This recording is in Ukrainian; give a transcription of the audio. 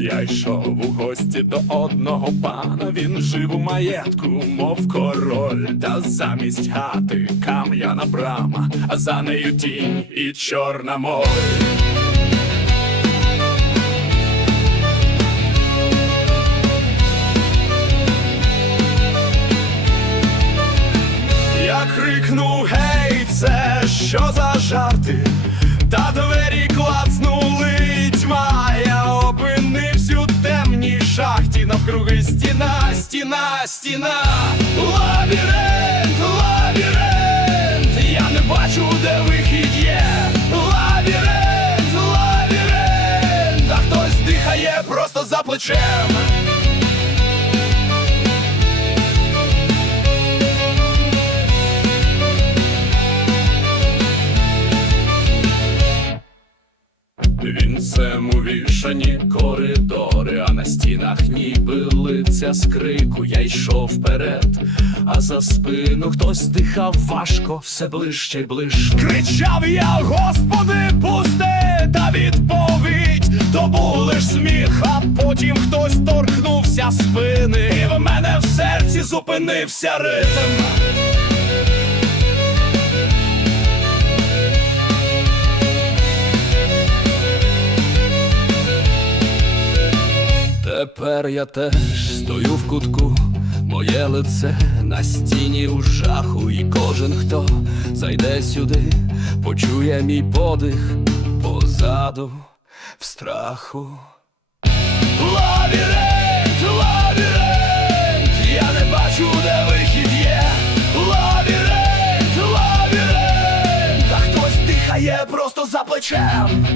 Я йшов у гості до одного пана, він жив у маєтку, мов король, та замість хати кам'яна брама, а за нею тінь і чорна моль. Я крикнув, гей, це що за жарти? Та двері клацнули стіна, стіна, стіна, лабіринт, лабіринт, я не бачу, де вихід є. Лабіринт, лабіринт, а хтось дихає просто за плечем. Вінцем увішані коридори, а на стінах ніби лиця з крику. Я йшов вперед, а за спину хтось дихав важко, все ближче й ближче. Кричав я, Господи, пусти, та відповідь, то був лиш сміх, а потім хтось торкнувся спини, і в мене в серці зупинився ритм. Тепер я теж стою в кутку, моє лице на стіні у жаху, і кожен, хто зайде сюди, почує мій подих позаду в страху. Лабіринт, лабіринт, я не бачу, де вихід є. Лабіринт, лабіринт, а хтось дихає просто за плечем.